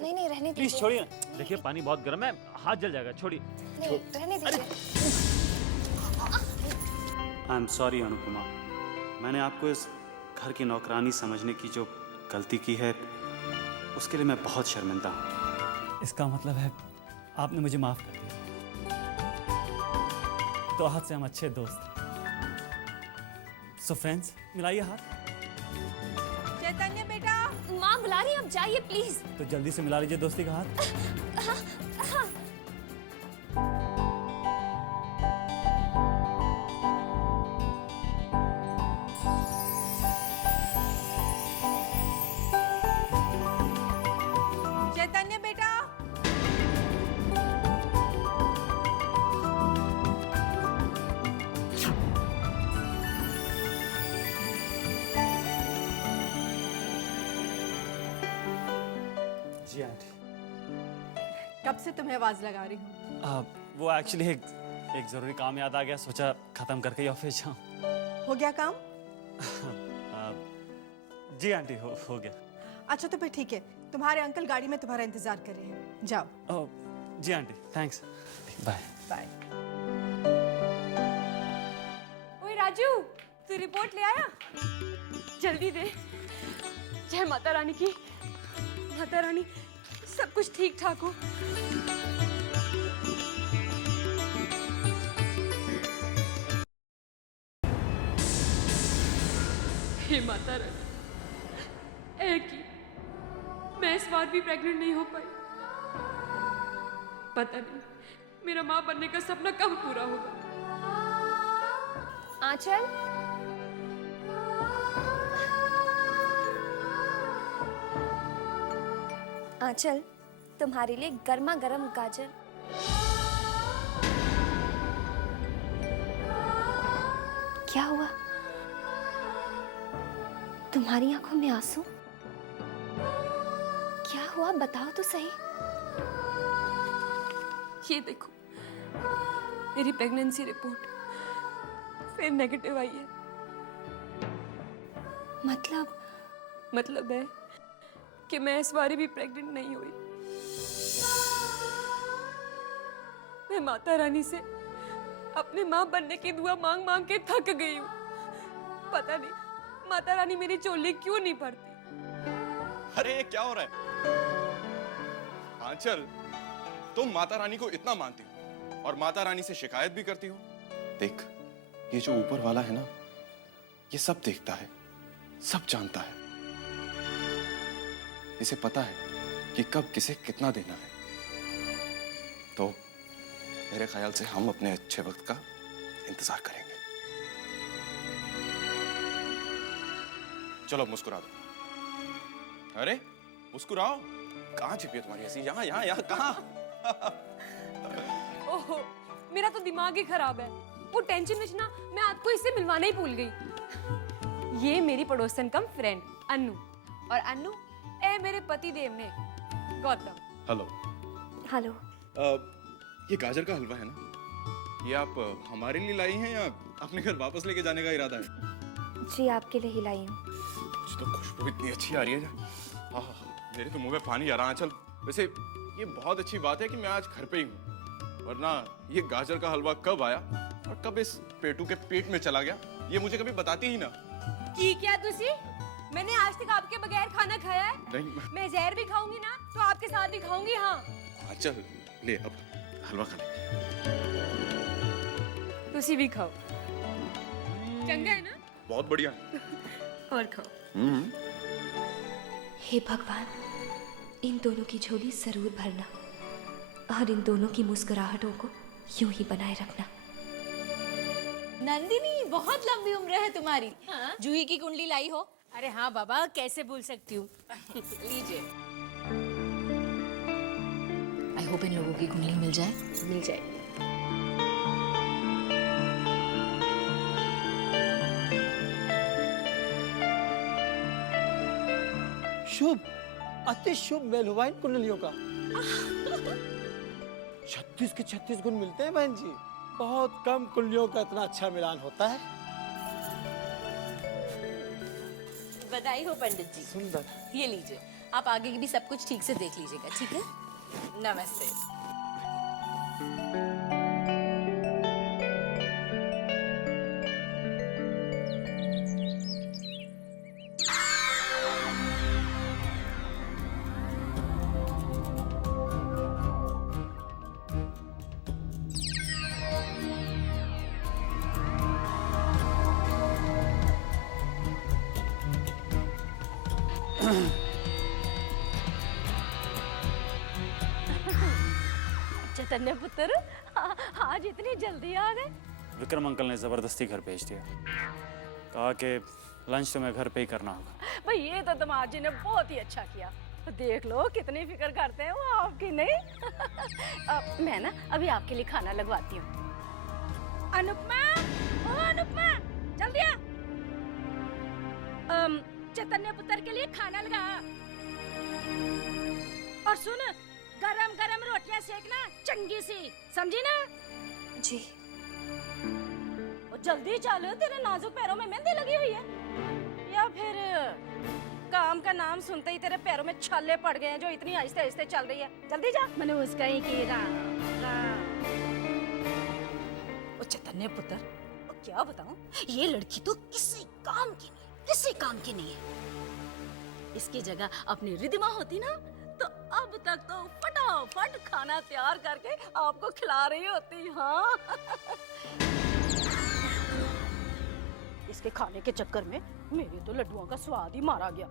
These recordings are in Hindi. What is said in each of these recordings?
नहीं नहीं रहने प्लीज दीजिए। छोड़िए ना। देखिए पानी बहुत गर्म है, हाथ जल जाएगा, छोड़िए। नहीं रहने दीजिए। आई एम सॉरी अनुपमा, मैंने आपको इस घर की नौकरानी समझने की जो गलती की है उसके लिए मैं बहुत शर्मिंदा हूँ। इसका मतलब है आपने मुझे माफ कर दिया, तो आज से हम अच्छे दोस्त। सो फ्रेंड्स, मिलाइए हाथ। चैतन्य बेटा, माँ बुला रही हैं, आप जाइए प्लीज। तो जल्दी से मिला लीजिए दोस्ती का हाथ। चैतन्य बेटा, जी आंटी। कब से तुम्हें आवाज लगा रही हूँ। वो एक्चुअली एक ज़रूरी काम याद आ गया, सोचा ख़त्म करके ही ऑफिस जाऊँ। हो गया काम? जी आंटी, हो गया। अच्छा तो फिर ठीक है, तुम्हारे अंकल गाड़ी में तुम्हारा इंतजार कर रहे हैं, जाओ। ओह जी आंटी, थैंक्स, बाय। बाय। ओए राजू, तू रिपोर्ट ले आया? जल्दी दे। जय माता रानी की। माता रानी सब कुछ ठीक ठाक हो। हे माता रानी, एक ही मैं इस बार भी प्रेग्नेंट नहीं हो पाई। पता नहीं मेरा माँ बनने का सपना कब पूरा होगा। आंचल, आंचल, तुम्हारे लिए गर्मा गर्म गाजर। क्या हुआ? तुम्हारी आंखों में आंसू? क्या हुआ, बताओ तो सही। ये देखो, मेरी प्रेगनेंसी रिपोर्ट फिर नेगेटिव आई है। मतलब है कि मैं इस बार भी प्रेग्नेंट नहीं हुई। मैं माता रानी से अपने माँ बनने की दुआ मांग मांग के थक गई हूँ। पता नहीं माता रानी मेरी चोली क्यों नहीं भरती। अरे ये क्या हो रहा है? आंचल, तुम माता रानी को इतना मानती हो और माता रानी से शिकायत भी करती हो। देख, ये जो ऊपर वाला है ना, ये सब देखता है, सब जानता है। इसे पता है कि कब किसे कितना देना है। तो मेरे ख्याल से हम अपने अच्छे वक्त का इंतजार करेंगे। चलो मुस्कुरा दो। अरे मुस्कुराओ। कहाँ छिपी है तुम्हारी हंसी? यहाँ यहाँ यहाँ कहाँ? ओहो, मेरा तो दिमाग ही खराब है। वो टेंशन में ना मैं आपको इससे मिलवाना ही भूल गई। ये मेरी पड़ोसन कम फ्रेंड अन्नू, और अन्नू ए मेरे पति देव ने गौतम। हेलो। हेलो। ये गाजर का हलवा है ना? ये आप हमारे लिए लाई हैं या अपने घर वापस लेके जाने का इरादा है? जी आपके लिए ही लाई हूँ। मुझे तो खुशबू इतनी अच्छी आ रही है। मेरे तो मुंह में पानी आ रहा है। चल, वैसे ये बहुत अच्छी बात है कि मैं आज घर पे ही हूँ, वरना ये गाजर का हलवा कब आया और कब इस पेटू के पेट में चला गया ये मुझे कभी बताती ही ना। की क्या तुसी? मैंने आज तक आपके बगैर खाना खाया है? नहीं। मैं जहर भी खाऊंगी ना तो आपके साथ भी खाऊंगी। हाँ चल ले, अब हलवा खा ले। तुसी भी खाओ। चंगा है ना? बहुत बढ़िया। और खाओ। हे भगवान, इन दोनों की झोली जरूर भरना और इन दोनों की मुस्कुराहटों को यूं ही बनाए रखना। नंदिनी, बहुत लंबी उम्र है तुम्हारी। हाँ? जूही की कुंडली लाई हो? अरे हाँ बाबा, कैसे भूल सकती हूँ। लीजिए। आई होप इन लोगों की कुंडली मिल जाए। मिल जाएगी। शुभ, अति शुभ मेल हुआ इन कुंडलियों का। 36 के 36 गुण मिलते हैं बहन जी। बहुत कम कुंडलियों का इतना अच्छा मिलान होता है। बधाई हो पंडित जी। सुंदर। ये लीजिए, आप आगे की भी सब कुछ ठीक से देख लीजिएगा, ठीक है? नमस्ते। चैतन्य पुत्र, आज इतनी जल्दी आ गए? विक्रम अंकल ने ज़बरदस्ती घर भेज दिया, कहा कि लंच तो मैं घर पे ही करना होगा। भाई ये तो तुम्हारे जी ने बहुत ही अच्छा किया। देख लो कितनी फिक्र करते हैं वो आपकी, नहीं? मैं ना अभी आपके लिए खाना लगवाती हूँ। अनुपमा, ओ अनुपमा, जल्दी आ। चैतन्य पुत्र के लिए खाना लगा। और सुन, गरम गरम रोटियां सेकना चंगी सी, समझी ना? जी। जल्दी चल, तेरे नाजुक पैरों में मेहंदी लगी हुई है। या फिर काम का नाम सुनते ही तेरे पैरों में छाले पड़ गए हैं जो इतनी आहिस्ते आहिस्ते चल रही है। जल्दी जा। मैंने उसका ही की राम। ओ चैतन्य पुत्र, क्या बताऊं, ये लड़की तो किसी काम की नहीं, किसी काम की नहीं है। इसकी जगह अपनी रिद्धिमा होती ना तो अब तक तो फटाफट खाना तैयार करके आपको खिला रही होती। हाँ इसके खाने के चक्कर में मेरे तो लड्डुओं का स्वाद ही मारा गया।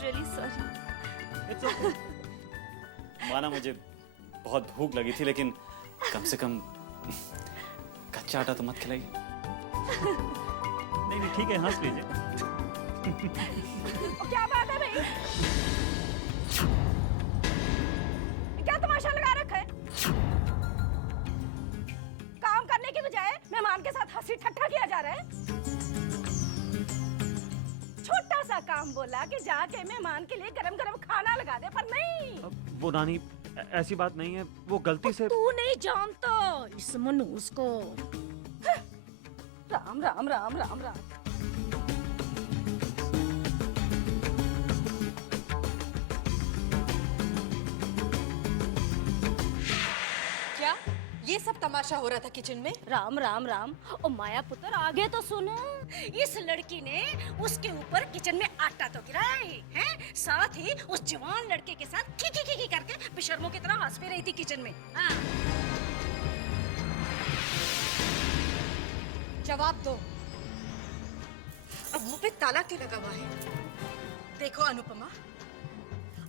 Really sorry. It's okay. माना मुझे बहुत भूख लगी थी, लेकिन कम से कम कच्चा आटा तो मत खिलाइए। नहीं नहीं ठीक है, हंस लीजिए। क्या बात है भाई? क्या तमाशा लगा रखा है? काम करने की बजाय मेहमान के साथ हंसी ठट्ठा किया जा रहा है। छोटा सा काम बोला कि जाके मेहमान के लिए गरम गरम खाना लगा दे, पर नहीं। वो नानी, ऐसी बात नहीं है, वो गलती से। तू नहीं जानता इस मनूस को। राम राम राम राम राम। क्या ये सब तमाशा हो रहा था किचन में? राम राम राम। ओ माया पुत्र, आगे तो सुनो। इस लड़की ने उसके ऊपर किचन में आटा तो गिराया है, साथ ही उस जवान लड़के के साथ खी करके बेशर्मों की तरह हंस भी रही थी किचन में। हाँ। जवाब दो। अब मुंह पे ताला क्यों लगा हुआ है? देखो अनुपमा,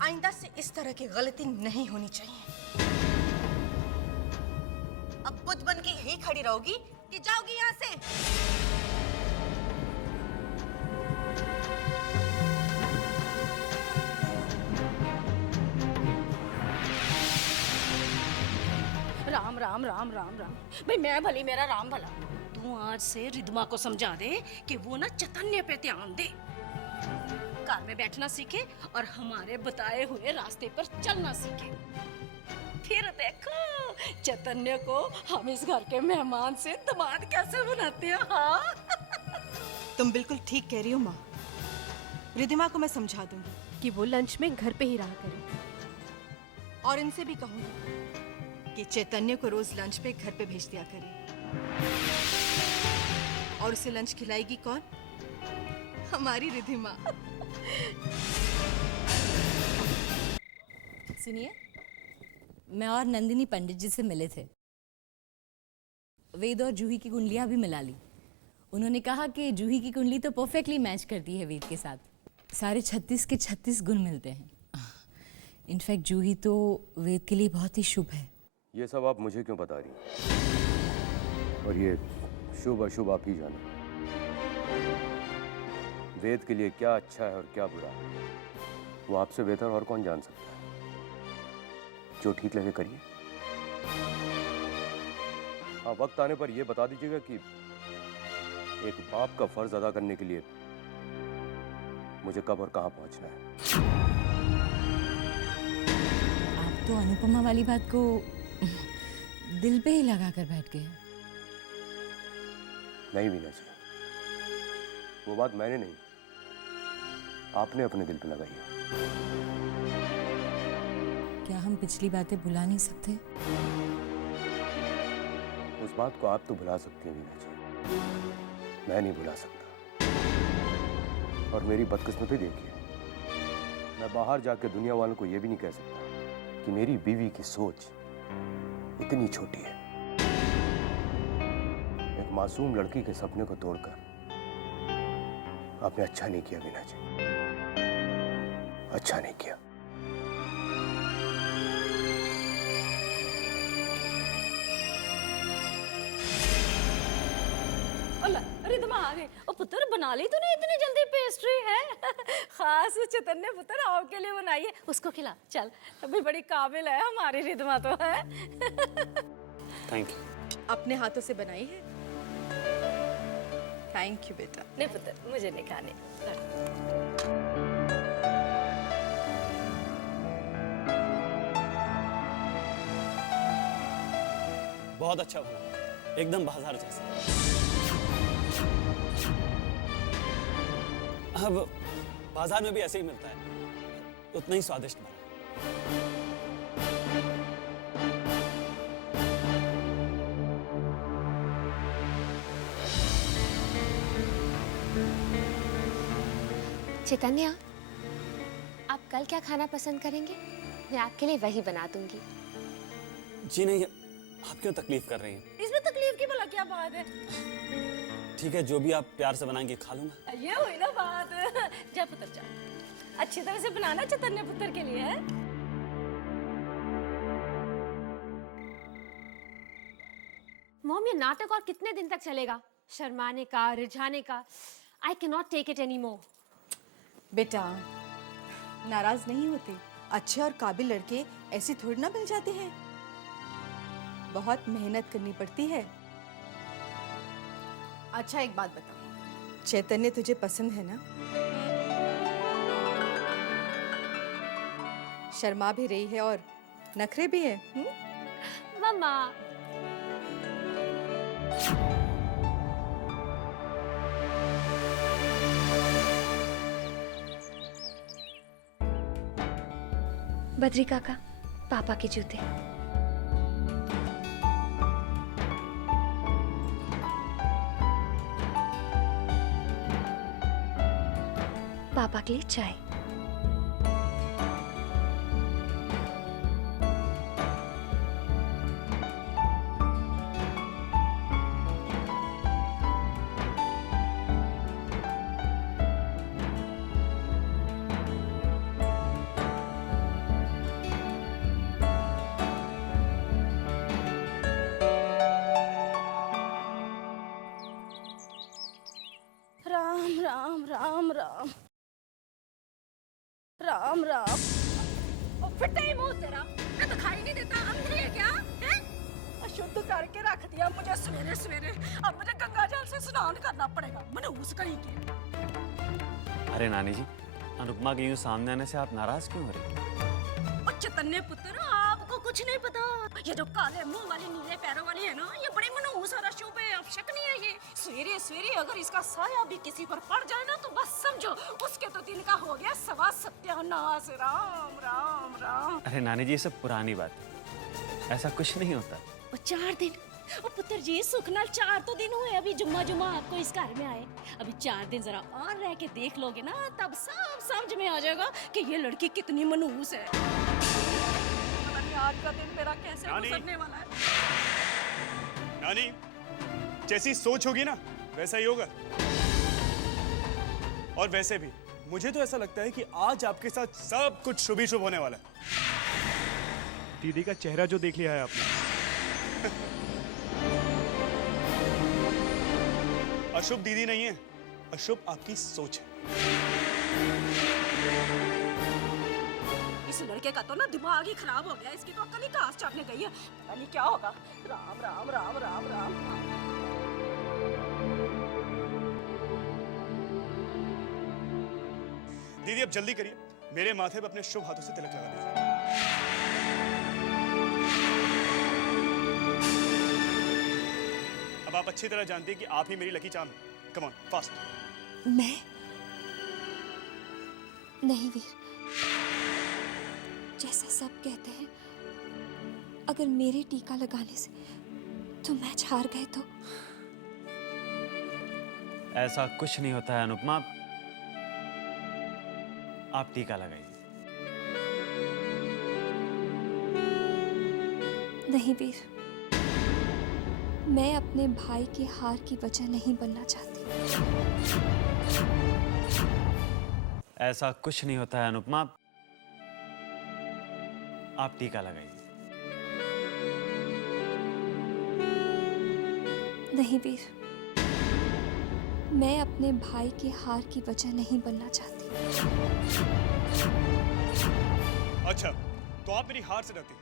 आइंदा से इस तरह की गलती नहीं होनी चाहिए। अब बुद्ध बन के यही खड़ी रहोगी कि जाओगी यहाँ से? राम राम राम राम राम। भाई मैं भली मेरा राम भला। तू आज से रिद्धिमा को समझा दे कि वो ना चैतन्य पे ध्यान दे, कार में बैठना सीखे और हमारे बताए हुए रास्ते पर चलना सीखे। फिर देखो चैतन्य को हम इस घर के मेहमान से दामाद कैसे बनाते हैं। हाँ तुम बिल्कुल ठीक कह रही हो माँ। रिद्धिमा को मैं समझा दूंगी कि वो लंच में घर पे ही रहा करे, और इनसे भी कहूंगी कि चैतन्य को रोज लंच पे घर पे भेज दिया करे। और उसे लंच खिलाएगी कौन? हमारी रिद्धिमा। सुनिए, मैं और नंदिनी पंडित जी से मिले थे। वेद और जूही की कुंडलियां भी मिला ली। उन्होंने कहा कि जूही की कुंडली तो परफेक्टली मैच करती है वेद के साथ, सारे 36 के 36 गुण मिलते हैं। इनफैक्ट जूही तो वेद के लिए बहुत ही शुभ है। ये सब आप मुझे क्यों बता रही हैं? और ये शुभ अशुभ आप ही जानो। वेद के लिए क्या अच्छा है और क्या बुरा, वो आपसे बेहतर और कौन जान सकता है। जो ठीक लगे करिए। हाँ, वक्त आने पर यह बता दीजिएगा कि एक बाप का फर्ज अदा करने के लिए मुझे कब और कहाँ पहुंचना है। आप तो अनुपमा वाली बात को दिल पे ही लगा कर बैठ गए। नहीं वीना जी, वो बात मैंने नहीं, आपने अपने दिल पे लगाई है। क्या हम पिछली बातें भुला नहीं सकते? उस बात को आप तो भुला सकती हैं वीना जी, मैं नहीं भुला सकता। और मेरी बदकिस्मती देखिए, मैं बाहर जाकर दुनिया वालों को यह भी नहीं कह सकता कि मेरी बीवी की सोच इतनी छोटी है। एक मासूम लड़की के सपने को तोड़कर आपने अच्छा नहीं किया वीना जी, अच्छा नहीं किया। अरे तुम आ गए। ओ पुत्र, बना ली तूने इतनी जल्दी पेस्ट्री है? खास चैतन्य पुत्र आपके लिए बनाई है, उसको खिला। चल, अभी बड़ी काबिल है हमारी रिधमा तो है। Thank you. अपने हाथों से बनाई है। थैंक यू बेटा। नहीं पुत्र, मुझे नहीं खाने। बहुत अच्छा बना, एकदम बाजार जैसा। अब बाजार में भी ऐसे ही मिलता है, उतना ही स्वादिष्ट बना। चैतन्य, आप कल क्या खाना पसंद करेंगे? मैं आपके लिए वही बना दूंगी। जी नहीं, आप क्यों तकलीफ कर रही हैं? इसमें तकलीफ की भला क्या बात है? ठीक है, जो भी आप प्यार से बनाएंगे खा लूंगा। ये हुई ना बात। जा पुत्र जा, अच्छी तरह से बनाना चैतन्य पुत्र के लिए है। मॉम, ये नाटक और कितने दिन तक चलेगा? शर्माने का, रिझाने का। I can not take it any more. बेटा, नाराज नहीं होते। अच्छे और काबिल लड़के ऐसे थोड़ी ना मिल जाते हैं, बहुत मेहनत करनी पड़ती है। अच्छा, एक बात बता, चैतन्य तुझे पसंद है ना? शर्मा भी रही है और नखरे भी है। मम्मा, बद्री काका, पापा के जूते। पापा के लिए चाय। राम राम राम राम राम राम। और फिर टाइम हो तेरा, मैं दिखाई नहीं देता, अंधे है क्या? हैं? अशुद्ध करके रख दिया मुझे सवेरे सवेरे। अब मुझे गंगा जल से स्नान करना पड़ेगा। मनहूस कहीं की। अरे नानी जी, अनुपमा के यूं सामने आने से आप नाराज क्यों हो रही? और चैतन्य पुत्र, आपको कुछ नहीं पता। ये जो काले मुंह वाली नीले पैरों वाली है ना, ये बड़ी मनहूस और अशुभ है, अब शक नहीं है। ये सवेरे सवेरे अगर इसका साया भी किसी पर पड़ जाए ना, तो बस समझो उसके तो दिन का हो गया सवा सत्यानाश। राम राम राम। अरे नानी जी, ये सब पुरानी बात है, ऐसा कुछ नहीं होता। और 4 दिन, ओ पुत्र जी, सुखनाल 4 तो दिन हुए अभी जुम्मा जुम्मा आपको इस घर में आए। अभी 4 दिन जरा और रह के देख लोगे ना, तब सब समझ में आ जाएगा कि ये लड़की कितनी मनहूस है। पता नहीं आज का दिन मेरा कैसे गुजरने वाला है। नानी, जैसी सोच होगी ना वैसा ही होगा। और वैसे भी मुझे तो ऐसा लगता है कि आज आपके साथ सब कुछ शुभ ही शुभ होने वाला है। दीदी का चेहरा जो देख लिया है आपने। अशुभ दीदी नहीं है, अशुभ आपकी सोच है। इस लड़के का तो ना दिमाग ही खराब हो गया, इसकी तो अक्ल ही घास चाटने गई है। पता नहीं क्या होगा। राम राम राम राम राम। दीदी अब जल्दी करिए, मेरे माथे पे अपने शुभ हाथों से तिलक लगा दीजिए। अब आप अच्छी तरह जानती हैं कि आप ही मेरी लकी चार्म हैं। Come on, fast. मैं नहीं वीर, जैसा सब कहते हैं, अगर मेरे टीका लगाने से तो मैच हार गए तो ऐसा कुछ नहीं होता है अनुपमा, आप टीका लगाइए। नहीं वीर, मैं अपने भाई की हार की वजह नहीं बनना चाहती। ऐसा कुछ नहीं होता है अनुपमा, आप टीका लगाइए। नहीं वीर, मैं अपने भाई की हार की वजह नहीं बनना चाहती। अच्छा, तो आप मेरी हार से डरती हैं,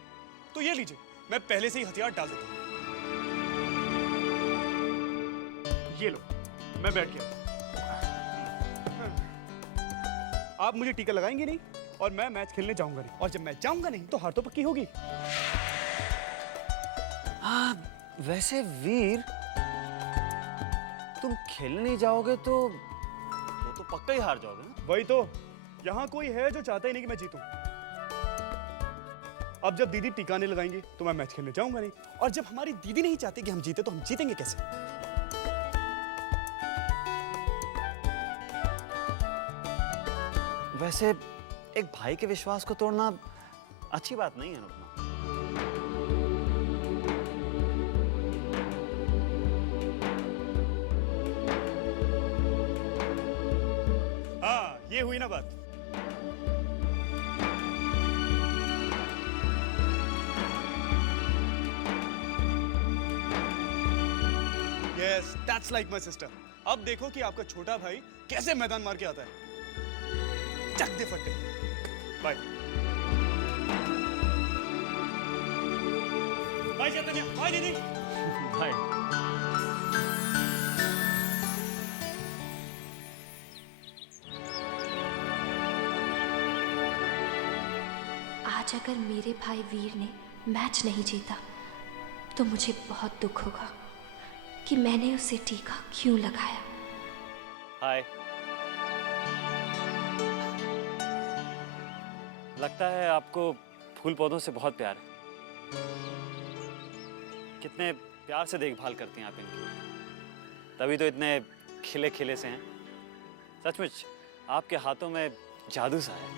तो ये लीजिए, मैं पहले से ही हथियार डाल देता हूं। ये लो, मैं बैठ गया। आप मुझे टीका लगाएंगे नहीं और मैं मैच खेलने जाऊंगा नहीं, और जब मैं जाऊंगा नहीं तो हार तो पक्की होगी। वैसे वीर, तुम खेलने नहीं जाओगे तो पक्का ही हार जाओगे ना? वही तो, यहाँ कोई है जो चाहता ही नहीं कि मैं जीतूं। अब जब दीदी टीका नहीं लगाएंगी तो मैं मैच खेलने जाऊंगा नहीं, और जब हमारी दीदी नहीं चाहती कि हम जीते तो हम जीतेंगे कैसे? वैसे एक भाई के विश्वास को तोड़ना अच्छी बात नहीं है अनुपमा। हाँ, ये हुई ना बात। Yes, that's like my sister. अब देखो कि आपका छोटा भाई कैसे मैदान मार के आता है। चक दे फट्टे। बाय। बाय चैतन्य, बाय दीदी। भाई आज अगर मेरे भाई वीर ने मैच नहीं जीता तो मुझे बहुत दुख होगा कि मैंने उसे टीका क्यों लगाया। हाय, लगता है आपको फूल पौधों से बहुत प्यार है। कितने प्यार से देखभाल करती हैं आप इनकी, तभी तो इतने खिले खिले से हैं। सचमुच आपके हाथों में जादू सा है।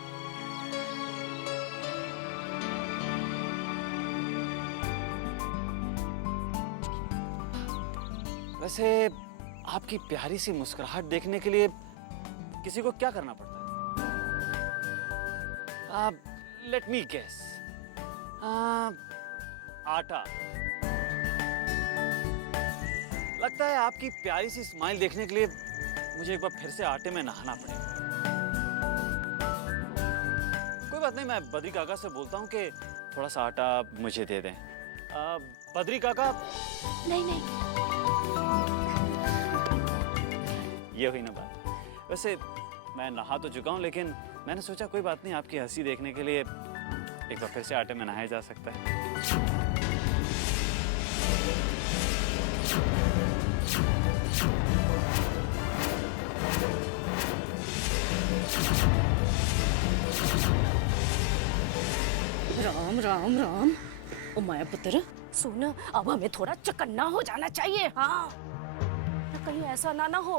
वैसे आपकी प्यारी सी मुस्कुराहट देखने के लिए किसी को क्या करना पड़ता है? लेट मी गेस, आटा। लगता है आपकी प्यारी सी स्माइल देखने के लिए मुझे एक बार फिर से आटे में नहाना पड़ेगा। कोई बात नहीं, मैं बद्री काका से बोलता हूँ कि थोड़ा सा आटा मुझे दे दें। बद्री काका। नहीं नहीं, ये हुई ना बात। वैसे मैं नहा तो चुका हूँ, लेकिन मैंने सोचा कोई बात नहीं, आपकी हंसी देखने के लिए एक बार फिर से आटे में नहाया जा सकता है। राम राम राम। ओ माया पुत्र, सुन, अब हमें थोड़ा चकन्ना हो जाना चाहिए। हाँ, कहीं ऐसा ना हो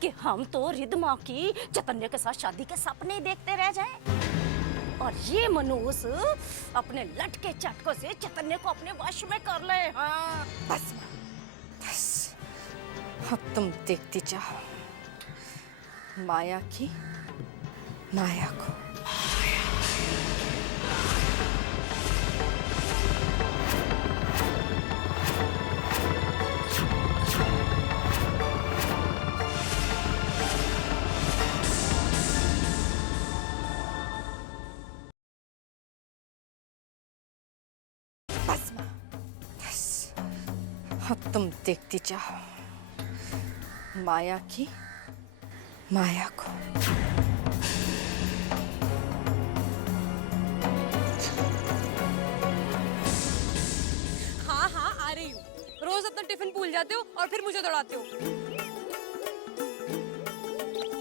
कि हम तो रिद्धमा की चैतन्य के साथ शादी के सपने देखते रह जाएं और ये मनूस अपने लटके चटकों से चैतन्य को अपने वश में कर ले। हाँ, बस बस। अब तुम देखती जाओ माया की माया को। बस माँ, बस। अब तुम देखती जाओ माया की माया को। हाँ हाँ आ रही हूँ। रोज अपना टिफिन भूल जाते हो और फिर मुझे दौड़ाते हो।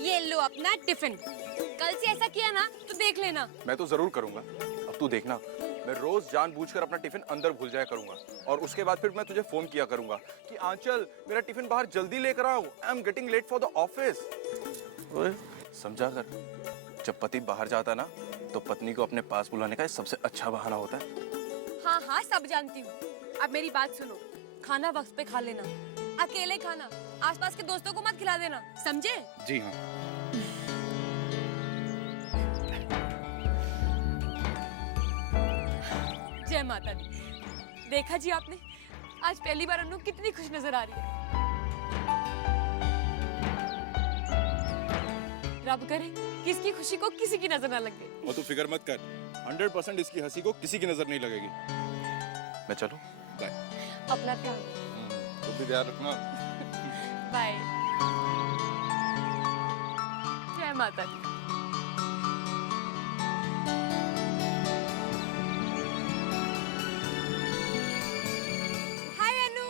ये लो अपना टिफिन। कल से ऐसा किया ना तो देख लेना। मैं तो जरूर करूंगा। अब तू देखना, मैं रोज जानबूझकर अपना टिफिन अंदर भूल जाया करूंगा और उसके बाद फिर मैं तुझे फोन किया करूंगा कि आंचल मेरा टिफिन बाहर जल्दी लेकर आओ, I am getting late for the office. ओए समझा कर, जब पति बाहर जाता ना तो पत्नी को अपने पास बुलाने का सबसे अच्छा बहाना होता है। हाँ हाँ सब जानती हूँ। अब मेरी बात सुनो, खाना वक्त पे खा लेना, अकेले खाना, आसपास के दोस्तों को मत खिला देना, समझे? जी हाँ। जय माता दी। देखा जी आपने, आज पहली बार अनु कितनी खुश नजर आ रही है। रब करे कि इसकी खुशी को किसी की नजर ना लगे। और तू फिक्र मत कर, 100% इसकी हंसी को किसी की नजर नहीं लगेगी। मैं चलूं? बाय। अपना ध्यान। तुम भी ध्यान रखना। बाय। जय माता दी। हाय अनु।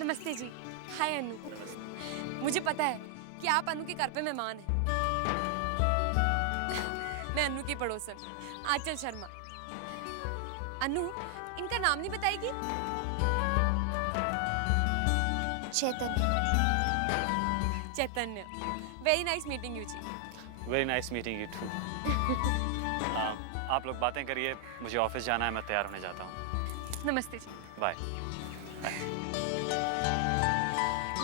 नमस्ते जी। हाय अनु। मुझे पता है कि आप अनु के घर पे मेहमान हैं। मैं अनु की पड़ोसन आंचल शर्मा। अनु, इनका नाम नहीं बताएगी? Chaitanya. Chaitanya. Very nice meeting you ji. Very nice meeting you too. आप लोग बातें करिए, मुझे ऑफिस जाना है, मैं तैयार होने जाता हूँ। नमस्ते जी। बाय।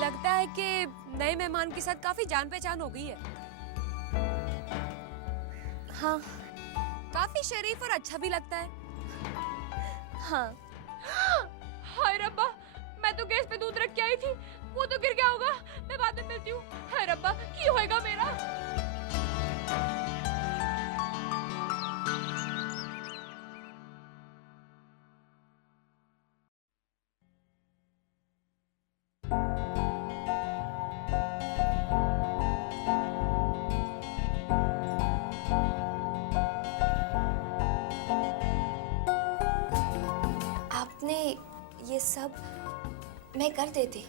लगता है कि नए मेहमान के साथ काफी जान पहचान हो गई है। हाँ काफी शरीफ और अच्छा भी लगता है। हाँ। हाय रब्बा, मैं तो गैस पे दूध रख के आई थी, वो तो गिर गया होगा। मैं बाद में मिलती हूँ। हाय रब्बा, की होएगा मेरा? आपने ये सब मैं कर देती।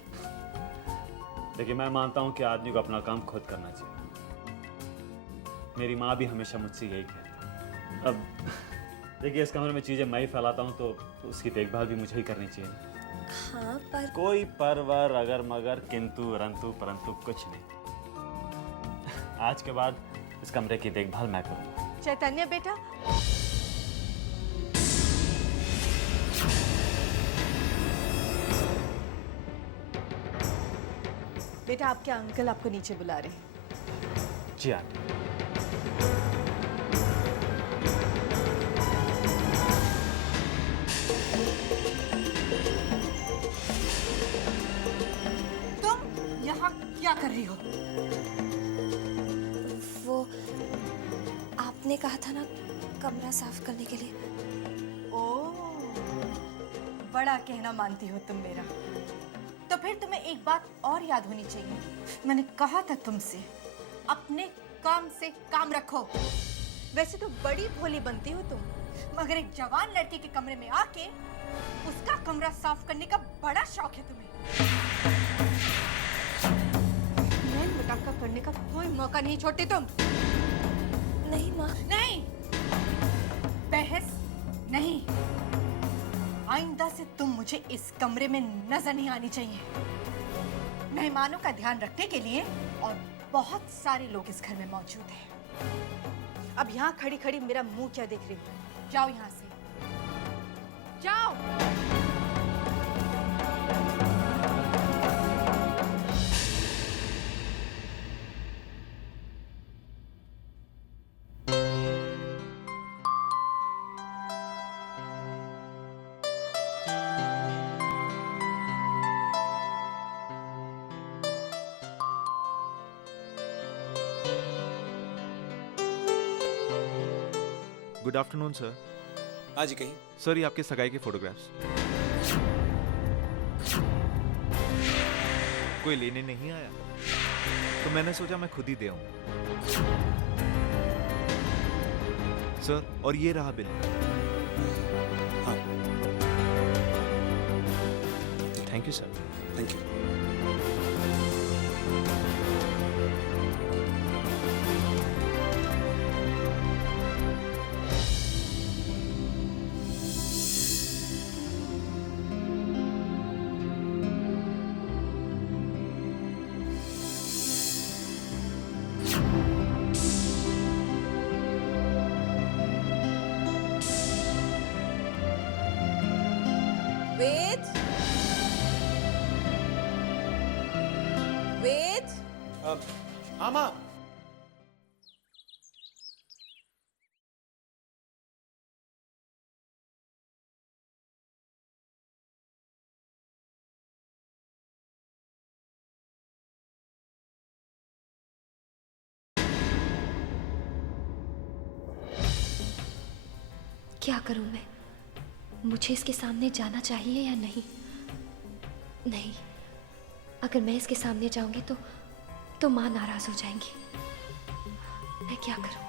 देखिए, मैं मानता हूँ कि आदमी को अपना काम खुद करना चाहिए। मेरी माँ भी हमेशा मुझसे यही कहती। अब देखिए, इस कमरे में चीज़ें मैं ही फैलाता हूँ तो उसकी देखभाल भी मुझे ही करनी चाहिए। हाँ पर कोई परवर अगर मगर किंतु रंतु परंतु कुछ नहीं। आज के बाद इस कमरे की देखभाल मैं करूँगा। चैतन्य बेटा, बेटा आपके अंकल आपको नीचे बुला रहे हैं। जी आंटी। तुम यहाँ क्या कर रही हो? वो आपने कहा था ना कमरा साफ करने के लिए। ओह, बड़ा कहना मानती हो तुम मेरा। तो फिर तुम्हें एक बात और याद होनी चाहिए। मैंने कहा था तुमसे अपने काम से काम रखो। वैसे तो बड़ी भोली बनती हो तुम, मगर एक जवान लड़के के कमरे में आके उसका कमरा साफ करने का बड़ा शौक है तुम्हें। मैं मुटाका करने का कोई मौका नहीं छोड़ती तुम। नहीं माँ। नहीं, बहस नहीं। आइंदा से तुम मुझे इस कमरे में नजर नहीं आनी चाहिए। मेहमानों का ध्यान रखने के लिए और बहुत सारे लोग इस घर में मौजूद हैं। अब यहाँ खड़ी खड़ी मेरा मुंह क्या देख रही हो? जाओ यहाँ से, जाओ। Good afternoon sir. हाँ जी, कहीं सर ये आपके सगाई के फोटोग्राफ्स। कोई लेने नहीं आया तो मैंने सोचा मैं खुद ही दे आऊं। सर और ये रहा बिल। हाँ, thank you sir. Thank you. Ved, Ved, हाँ माँ। क्या करूं मैं? मुझे इसके सामने जाना चाहिए या नहीं? नहीं, अगर मैं इसके सामने जाऊंगी तो माँ नाराज हो जाएंगी। मैं क्या करूं?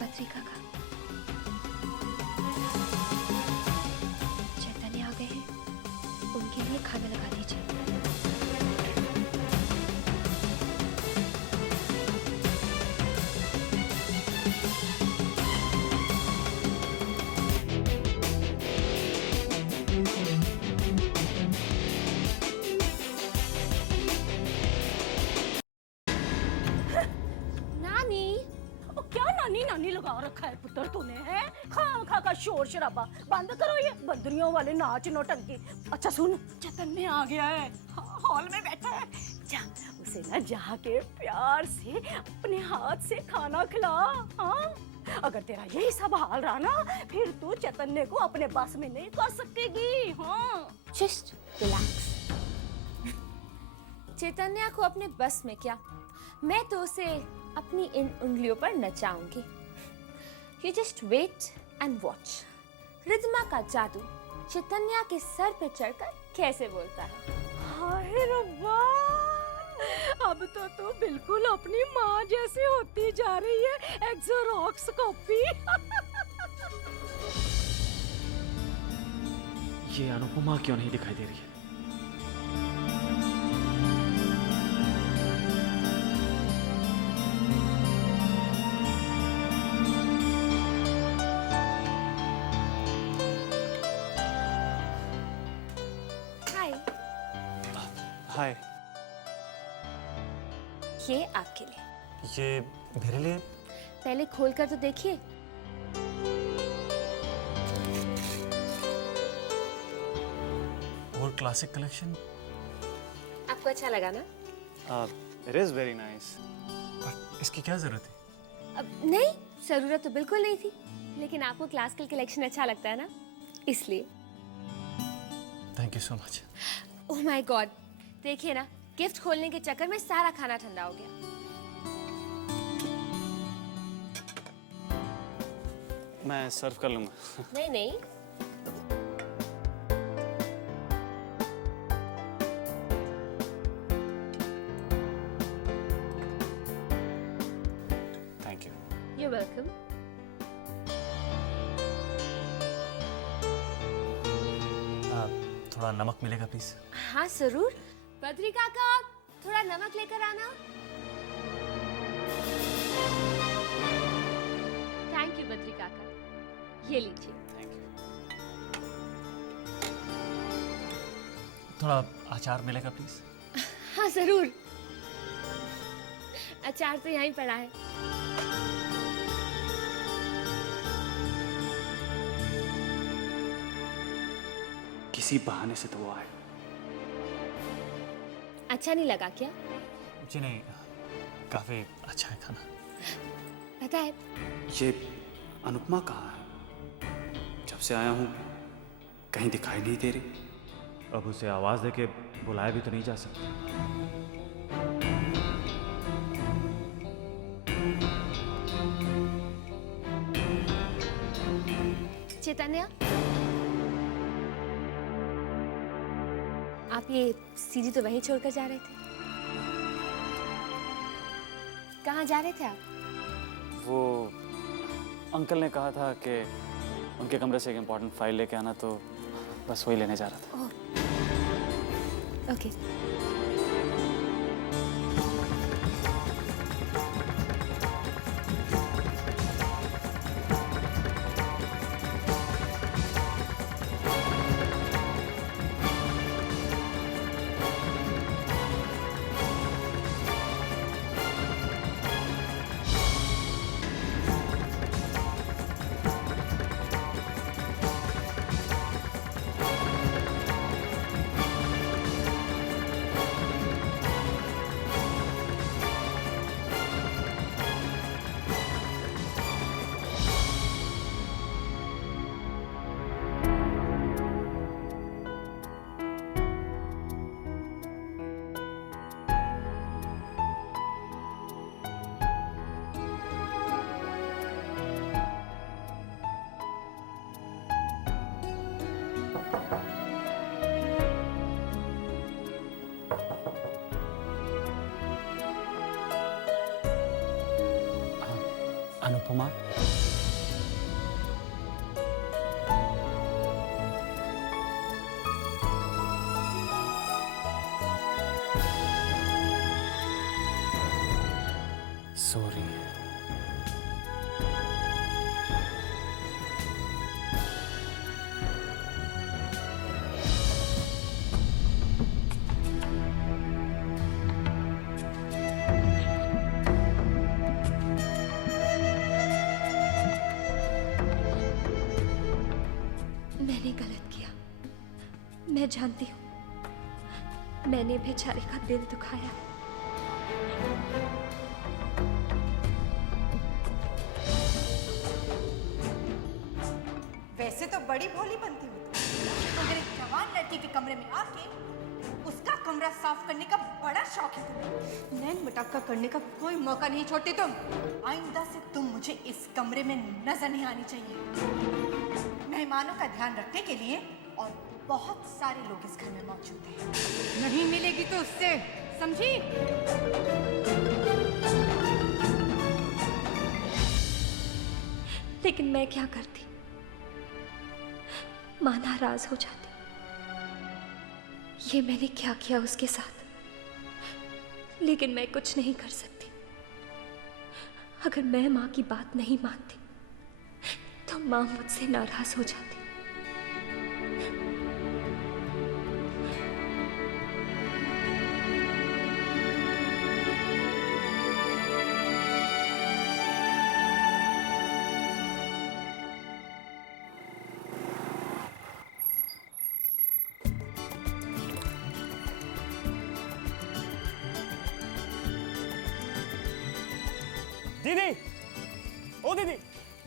पत्रिका का चैतन्य आ गए हैं, उनके लिए खाना लगा दीजिए। नानी, ओ, क्या नानी नानी लगा रखा है पुत्र तूने, है? खा का शोर शराबा बंद करो, ये बंदरियों वाले नाच नौटंकी। अच्छा सुन, चैतन्य आ गया है, हॉल में बैठा है। जा उसे ना जाके प्यार से अपने हाथ से खाना खिला। हाँ, अगर तेरा यही सब हाल रहा ना, फिर तू चैतन्य को अपने बस में नहीं कर सकेगी। हाँ, जस्ट रिलैक्स। चैतन्य को अपने बस में क्या, मैं तो उसे अपनी इन उंगलियों पर नचाऊंगी। You just wait and watch। रिद्मा का जादू चैतन्य के सर पे चढ़कर कैसे बोलता है। हाय रब्बा, अब तो तू बिल्कुल अपनी माँ जैसी होती जा रही है, एक्सोरॉक्स कॉपी। ये अनुपमा क्यों नहीं दिखाई दे रही है? हाय, हाय। ये आपके लिए। ये मेरे लिए? पहले खोल कर तो देखिए। और क्लासिक कलेक्शन। आपको अच्छा लगा ना? It is very nice. पर इसकी क्या जरूरत है? अब नहीं, जरूरत तो बिल्कुल नहीं थी, लेकिन आपको क्लासिकल कलेक्शन अच्छा लगता है ना, इसलिए। Thank you so much. Oh my God, देखिए ना, गिफ्ट खोलने के चक्कर में सारा खाना ठंडा हो गया। मैं सर्व कर लूँगा। नहीं नहीं, थैंक यू। you're welcome। थोड़ा नमक मिलेगा प्लीज? हाँ जरूर। बद्री काका, थोड़ा नमक लेकर आना। थैंक यू बद्री काका, ये लीजिए। Thank you. थोड़ा अचार मिलेगा प्लीज? हाँ जरूर, अचार तो यहीं पड़ा है। किसी बहाने से तो वो आए। अच्छा नहीं लगा क्या? जी नहीं, काफी अच्छा है खाना। पता है ये अनुपमा कहाँ है? जब से आया हूँ कहीं दिखाई नहीं दे रही। अब उसे आवाज देके बुलाया भी तो नहीं जा सकता। चैतन्य, आप ये सीढ़ी तो वहीं छोड़कर जा रहे थे? कहाँ जा रहे थे आप? वो अंकल ने कहा था कि उनके कमरे से एक इम्पोर्टेंट फाइल लेके आना, तो बस वही लेने जा रहा था। ओके। अनुपमा, सॉरी। मैंने गलत किया, मैं जानती हूँ। मैंने बेचारे का दिल दुखाया। वैसे तो बड़ी भोली बनती हो तुम। अगर एक जवान लड़की के कमरे में आके उसका कमरा साफ करने का बड़ा शौक है तुम्हें। नैन मटक्का करने का कोई मौका नहीं छोड़ती तुम। आइंदा से तुम मुझे इस कमरे में नजर नहीं आनी चाहिए। मेहमानों का ध्यान रखने के लिए और बहुत सारे लोग इस घर में मौजूद हैं। नहीं मिलेगी तो उससे, समझी? लेकिन मैं क्या करती? मां नाराज हो जाती। ये मैंने क्या किया उसके साथ? लेकिन मैं कुछ नहीं कर सकती। अगर मैं मां की बात नहीं मानती तो मां मुझसे नाराज हो जाती। दीदी, ओ दीदी,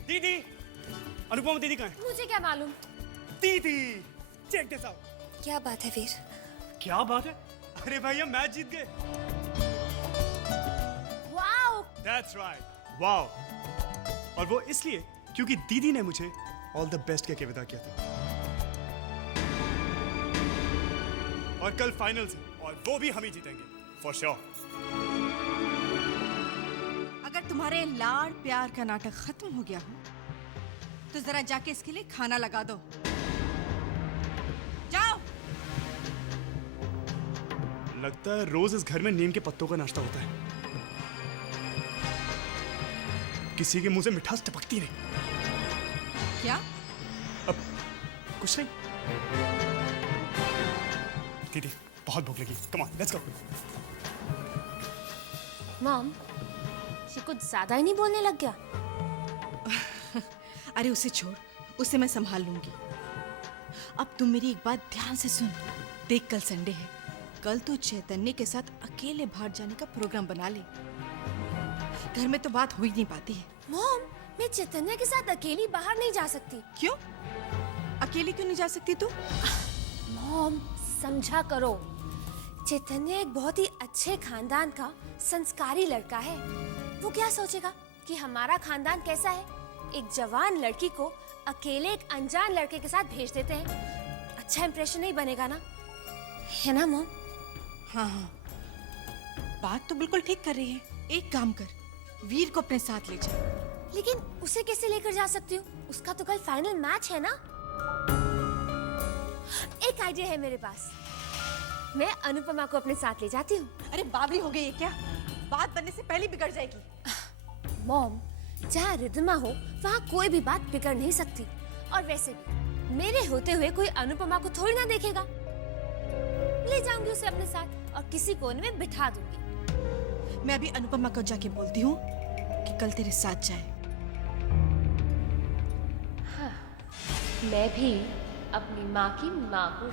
दीदी, अनुपमा दीदी कहाँ है? मुझे क्या मालूम? दीदी, चेक दिस आउट। क्या बात है वीर? क्या बात है? अरे भाई हम मैच जीत गए। वाओ! That's right, wow. और वो इसलिए क्योंकि दीदी ने मुझे ऑल द बेस्ट कह के विदा किया था। और कल फाइनल्स है और वो भी हम ही जीतेंगे, फॉर श्योर। अगर तुम्हारे लाड़ प्यार का नाटक खत्म हो गया हो तो जरा जाके इसके लिए खाना लगा दो। जाओ। लगता है रोज इस घर में नीम के पत्तों का नाश्ता होता है। किसी के मुंह से मिठास टपकती नहीं। क्या? अब कुछ नहीं। दीदी बहुत भूख लगी, come on let's go. Mom, ये कुछ ज्यादा ही नहीं बोलने लग गया? अरे उसे छोड़, उसे मैं संभाल लूंगी। अब तुम मेरी एक बात ध्यान से सुन। देख, कल संडे है, कल तो चैतन्य के साथ अकेले बाहर जाने का प्रोग्राम बना ले। घर में तो बात हो ही नहीं पाती है। मॉम, मैं चैतन्य के साथ अकेली बाहर नहीं जा सकती। क्यों? अकेली क्यों नहीं जा सकती तू? मॉम, समझा करो। चैतन्य एक बहुत ही अच्छे खानदान का संस्कारी लड़का है। वो क्या सोचेगा कि हमारा खानदान कैसा है? एक जवान लड़की को अकेले एक अनजान लड़के के साथ भेज देते हैं। अच्छा इंप्रेशन नहीं बनेगा ना, है ना मॉम? हाँ हाँ, बात तो बिल्कुल ठीक कर रही है। एक काम कर, वीर को अपने साथ ले जा। लेकिन उसे कैसे लेकर जा सकती हूँ? उसका तो कल फाइनल मैच है ना। एक आइडिया है मेरे पास। मैं अनुपमा को अपने साथ ले जाती हूँ। अरे बावली हो गई है क्या? बात बनने से पहले बिगड़ जाएगी। मॉम, जहाँ रिद्धिमा हो वहाँ कोई भी बात बिगड़ नहीं सकती। और वैसे भी मेरे होते हुए कोई अनुपमा को थोड़ी ना देखेगा। ले जाऊंगी उसे अपने साथ और किसी कोने में बिठा दूंगी। मैं अभी अनुपमा को जाके बोलती हूँ कि कल तेरे साथ जाए। मैं भी अपनी माँ की माँ हूँ।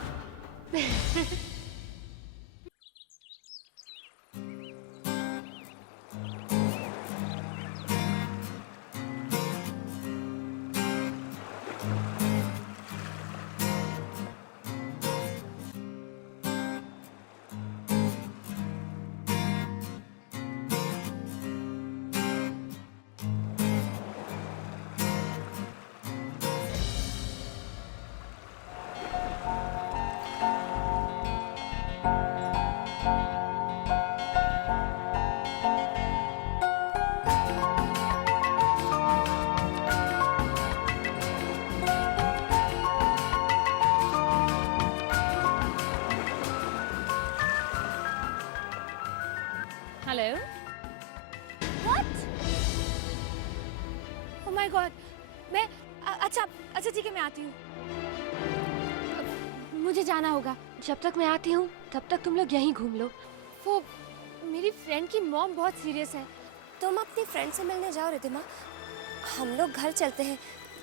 Hello. What? Oh my God! मैं अच्छा ठीक है, मैं आती हूँ। मुझे जाना होगा। जब तक मैं आती हूँ तब तक तुम लोग यहीं घूम लो। वो मेरी फ्रेंड की मॉम बहुत सीरियस है। तुम अपनी फ्रेंड से मिलने जाओ रिद्धिमा, हम लोग घर चलते हैं।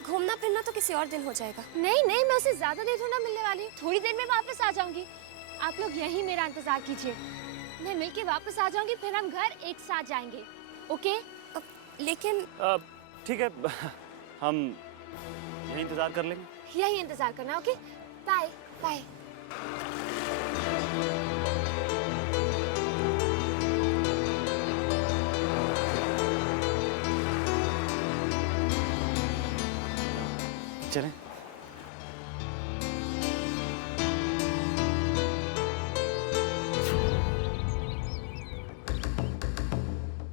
घूमना फिरना तो किसी और दिन हो जाएगा। नहीं नहीं, मैं उसे ज्यादा देर थोड़ा मिलने वाली हूँ। थोड़ी देर में वापस आ जाऊंगी। आप लोग यहीं मेरा इंतजार कीजिए। मैं मिलके वापस आ जाऊंगी, फिर हम घर एक साथ जाएंगे। ओके? लेकिन ठीक है, हम यहीं इंतजार कर लेंगे। यही इंतजार करना। Okay, bye bye. चलें।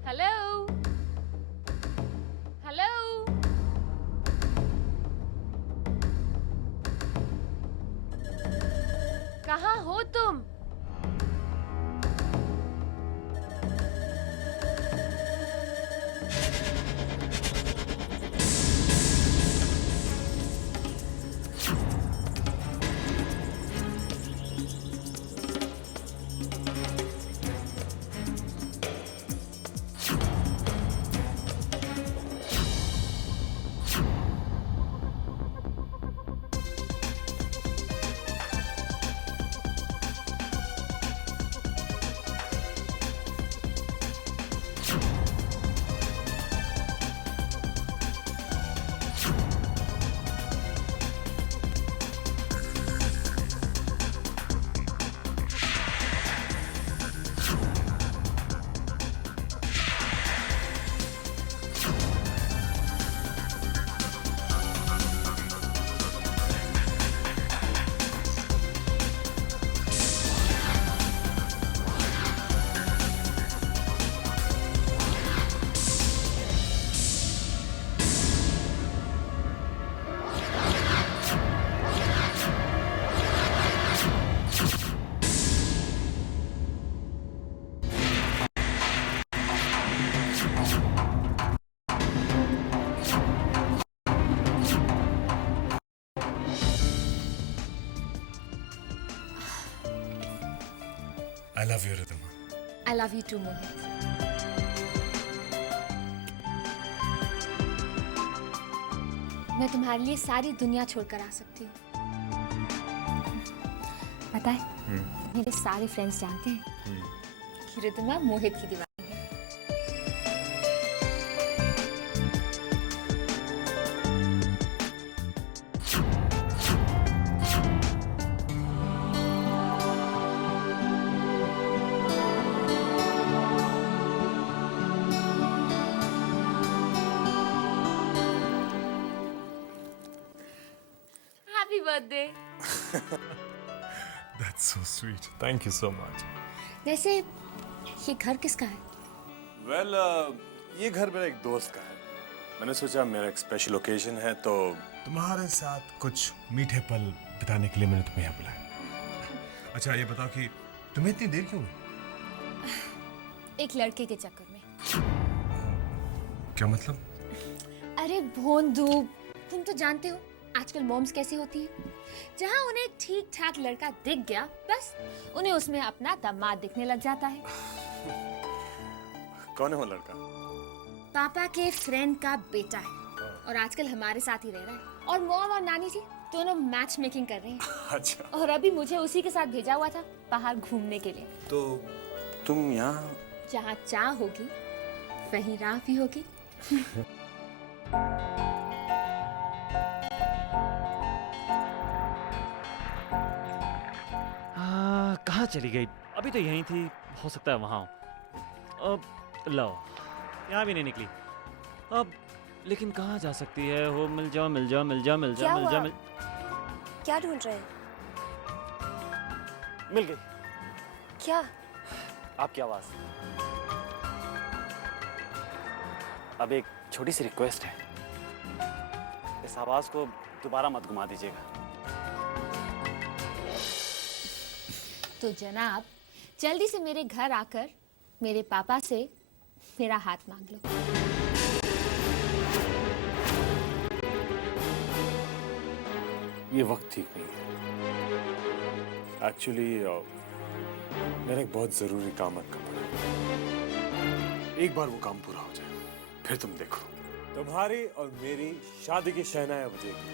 हेलो। हेलो। कहाँ हो तुम? I love you, Ridhima. I love you too Mohit. मैं तुम्हारे लिए सारी दुनिया छोड़कर आ सकती हूँ। पता है, मेरे सारे फ्रेंड्स जानते हैं कि रिद्धिमा मोहित की दीवानी है। Happy birthday. That's so sweet. Thank you so much. वैसे ये घर किसका है? Well, ये घर मेरे एक दोस्त का है। मैंने सोचा मेरा एक स्पेशल ओकेजन है तो तुम्हारे साथ कुछ मीठे पल बिताने के लिए मैंने तुम्हें यहाँ बुलाया। अच्छा ये बताओ कि तुम्हें इतनी देर क्यों हुई? एक लड़के के चक्कर में। क्या मतलब? अरे भोंदू, तुम तो जानते हो आजकल मॉम्स कैसी होती हैं। जहाँ उन्हें एक ठीक ठाक लड़का दिख गया, बस उन्हें उसमें अपना दामाद दिखने लग जाता है। कौन है वो लड़का? पापा के फ्रेंड का बेटा है और आजकल हमारे साथ ही रह रहा है। और मॉम और नानी जी दोनों मैच मेकिंग कर रहे हैं। अच्छा। और अभी मुझे उसी के साथ भेजा हुआ था बाहर घूमने के लिए। तो तुम यहाँ? जहाँ चाह होगी वहीं राह भी होगी। कहाँ चली गई? अभी तो यहीं थी, हो सकता है वहाँ हो। अब लो, यहाँ भी नहीं निकली। अब लेकिन कहाँ जा सकती है? हो मिल जाओ मिल जाओ मिल जाओ मिल जाओ मिल जाओ मिल। क्या ढूंढ रहे हैं? मिल गई क्या? आपकी आवाज़। अब एक छोटी सी रिक्वेस्ट है, इस आवाज़ को दोबारा मत घुमा दीजिएगा। तो जनाब जल्दी से मेरे घर आकर मेरे पापा से मेरा हाथ मांग लो। ये वक्त ठीक नहीं है। एक्चुअली मेरा एक बहुत जरूरी काम अटका पड़ा। एक बार वो काम पूरा हो जाए, फिर तुम देखो तुम्हारी और मेरी शादी की शहनाई बजेगी।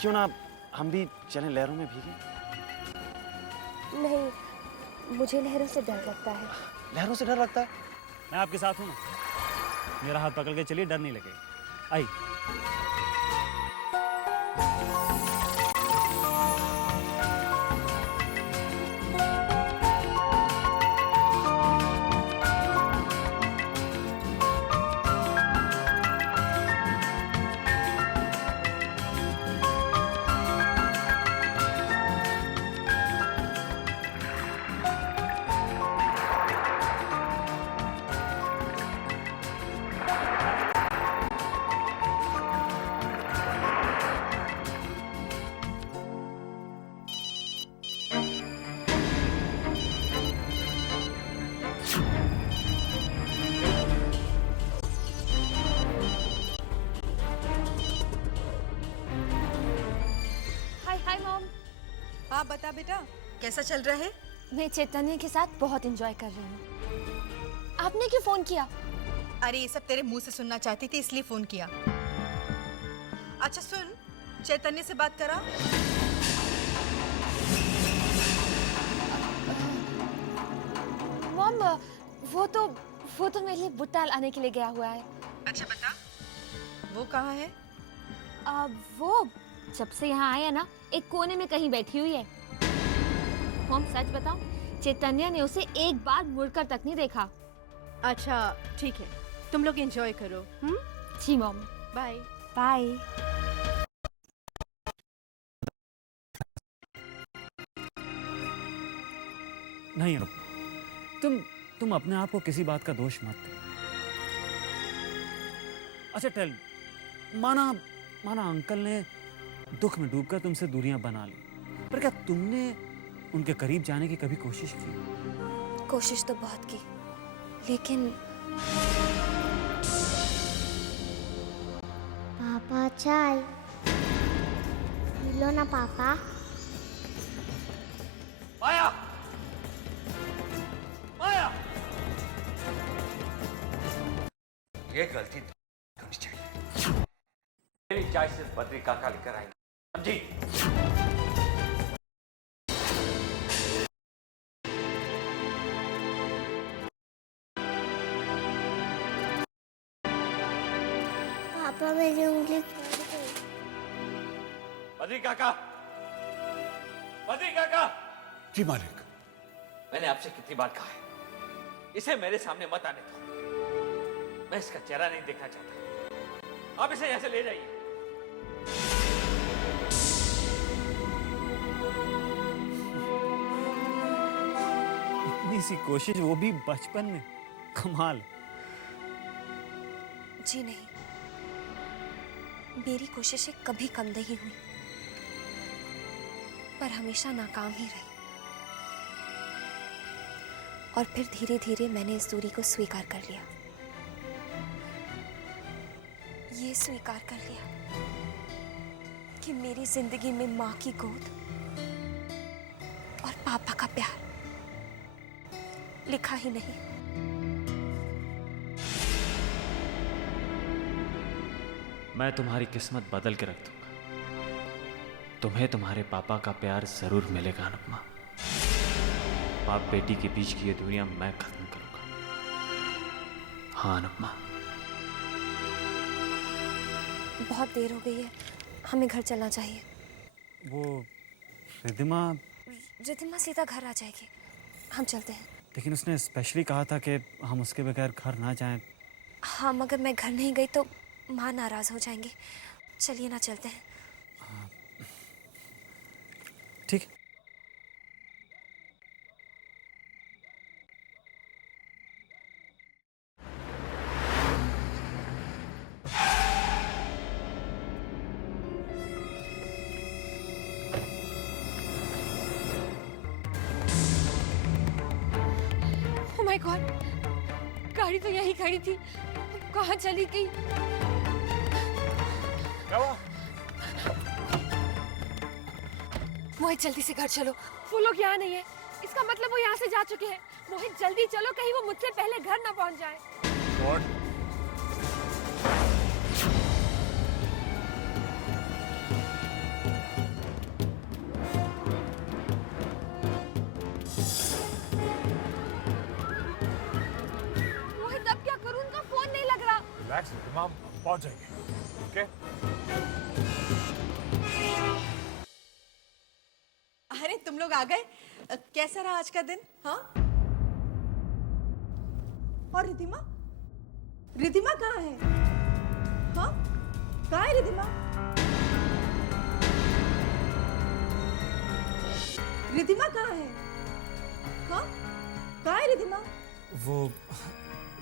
क्यों ना हम भी चलें लहरों में भीगे? नहीं, मुझे लहरों से डर लगता है। लहरों से डर लगता है? मैं आपके साथ हूँ ना। मेरा हाथ पकड़ के चलिए, डर नहीं लगेगा। आई। हाँ बता बेटा, कैसा चल रहा है? मैं चैतन्य के साथ बहुत एंजॉय कर रही हूँ। आपने क्यों फोन किया? अरे ये सब तेरे मुंह से सुनना चाहती थी इसलिए फोन किया। अच्छा सुन, चैतन्य से बात करा। मॉम, वो तो मेरे लिए बुट्टा लाने के लिए गया हुआ है। अच्छा बता, वो कहाँ है? वो जब से यहाँ आया ना, एक कोने में कहीं बैठी हुई है। मॉम सच बताओ, चैतन्य ने उसे एक बार मुड़कर तक नहीं देखा। अच्छा ठीक है, तुम लोग एंजॉय करो। जी मॉम। Bye bye. नहीं अनुप, तुम अपने आप को किसी बात का दोष मत दो। अच्छा टेल, माना अंकल ने दुख में डूबकर तुमसे दूरियां बना ली, पर क्या तुमने उनके करीब जाने की कभी कोशिश की? कोशिश तो बहुत की, लेकिन चाय मिलो ना पापा। माया, माया, ये गलती होनी चाहिए। मेरी चाय सिर्फ बद्री काका लेकर आएंगे, समझी? पापा मेरी उंगली टूट गई। बद्री काका, बद्री काका। जी मालिक। मैंने आपसे कितनी बार कहा है, इसे मेरे सामने मत आने दो। मैं इसका चेहरा नहीं देखना चाहता। आप इसे यहां से ले जाइए। इतनी सी कोशिश, वो भी बचपन में, कमाल। जी नहीं, मेरी कोशिशें कभी कम नहीं हुई, पर हमेशा नाकाम ही रही। और फिर धीरे धीरे मैंने इस दूरी को स्वीकार कर लिया। ये स्वीकार कर लिया कि मेरी जिंदगी में माँ की गोद और पापा का प्यार लिखा ही नहीं। मैं तुम्हारी किस्मत बदल के रख दूंगा। तुम्हें तुम्हारे पापा का प्यार जरूर मिलेगा अनुपमा। बाप बेटी के बीच की ये दूरियां मैं खत्म करूंगा। हाँ अनुपमा। बहुत देर हो गई है, हमें घर चलना चाहिए। वो रिद्धिमा, रिद्धिमा सीधा घर आ जाएगी, हम चलते हैं। लेकिन उसने स्पेशली कहा था कि हम उसके बगैर घर ना जाएं। हाँ, मगर मैं घर नहीं गई तो माँ नाराज हो जाएंगी। चलिए ना, चलते हैं। ठीक। Oh my God, गाड़ी तो यहीं खड़ी थी, कहाँ चली गई? क्या हुआ? मोहित जल्दी से घर चलो, वो लोग यहाँ नहीं है। इसका मतलब वो यहाँ से जा चुके हैं। मोहित जल्दी चलो, कहीं वो मुझसे पहले घर ना पहुँच जाए। कौन? मोहित अब क्या करूँ? उनका फोन नहीं लग रहा। रिलैक्स, हम पहुंच जाएंगे। ओके? अरे तुम लोग आ गए। कैसा रहा आज का दिन? हाँ। और रिद्धिमा? रिद्धिमा कहाँ है? हाँ, कहाँ है रिद्धिमा? रिद्धिमा कहाँ है? हाँ, कहाँ है रिद्धिमा? वो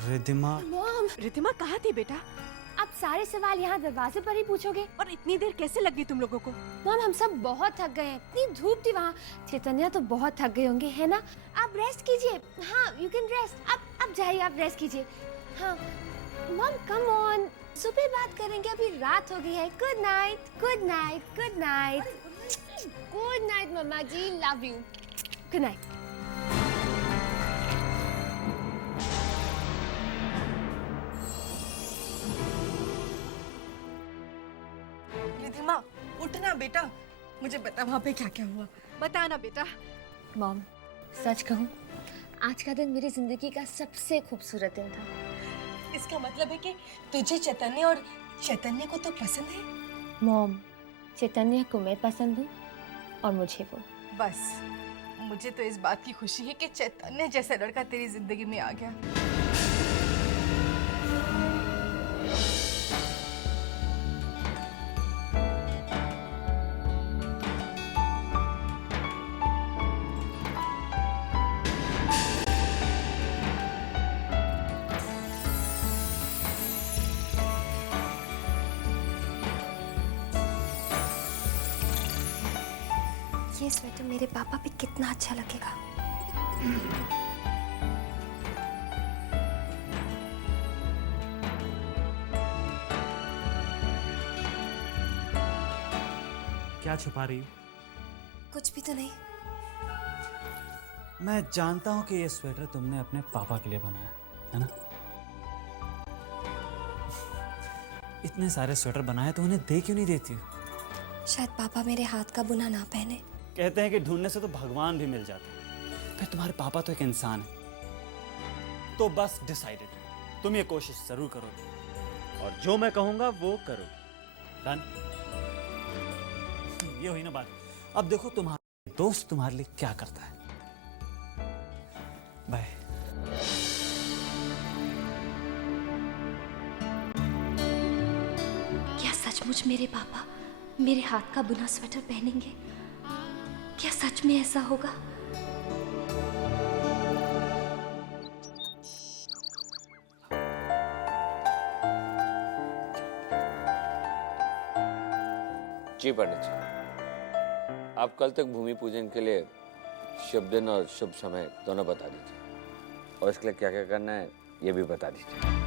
रिद्धिमा, मॉम, रिद्धिमा कहाँ थी बेटा? आप सारे सवाल यहाँ दरवाजे पर ही पूछोगे? और इतनी देर कैसे लग गई तुम लोगों को? मॉम, हम सब बहुत थक गए हैं। इतनी धूप थी वहाँ। चैतन्या तो बहुत थक गए होंगे, है ना? आप रेस्ट कीजिए। हाँ, यू कैन रेस्ट। आप जाइए, आप रेस्ट कीजिए। हाँ, मॉम कम ऑन, सुबह बात करेंगे, अभी रात हो गई है। Good night, good night, good night, good night मम्मा जी, love you. Good night. Riddhima, उठना बेटा। मुझे बता वहाँ पे क्या क्या हुआ। बता ना बेटा। मॉम, सच कहूँ, आज का दिन मेरी जिंदगी का सबसे खूबसूरत दिन था। इसका मतलब है कि तुझे चैतन्य और चैतन्य को तो पसंद है। मॉम, चैतन्य को मैं पसंद हूँ और मुझे वो। बस मुझे तो इस बात की खुशी है कि चैतन्य जैसा लड़का तेरी जिंदगी में आ गया। ये स्वेटर मेरे पापा पे कितना अच्छा लगेगा। क्या छुपा रही हो? कुछ भी तो नहीं। मैं जानता हूँ कि ये स्वेटर तुमने अपने पापा के लिए बनाया है ना? इतने सारे स्वेटर बनाए तो उन्हें दे क्यों नहीं देती हो? शायद पापा मेरे हाथ का बुना ना पहने। कहते हैं कि ढूंढने से तो भगवान भी मिल जाते हैं। फिर तुम्हारे पापा तो एक इंसान है। तो बस डिसाइडेड, तुम ये कोशिश जरूर करोगे और जो मैं कहूंगा वो करोगे। डन? ये हुई ना बात। अब देखो तुम्हारा दोस्त तुम्हारे लिए क्या करता है। बाय। क्या सचमुच मेरे पापा मेरे हाथ का बुना स्वेटर पहनेंगे? क्या सच में ऐसा होगा? जी पंडित जी, आप कल तक भूमि पूजन के लिए शुभ दिन और शुभ समय दोनों बता दीजिए और इसके लिए क्या क्या करना है ये भी बता दीजिए।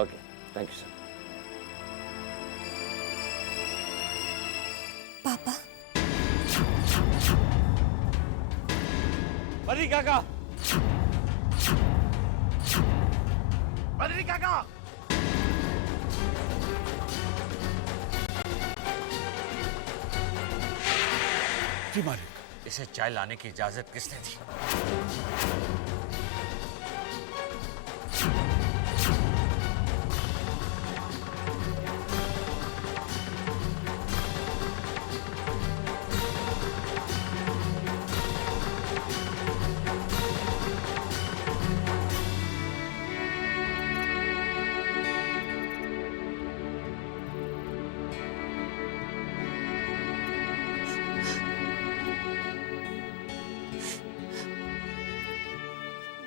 Okay, thank you sir. पापा, बद्री काका, बद्री काका, जी मालिक। इसे चाय लाने की इजाजत किसने दी?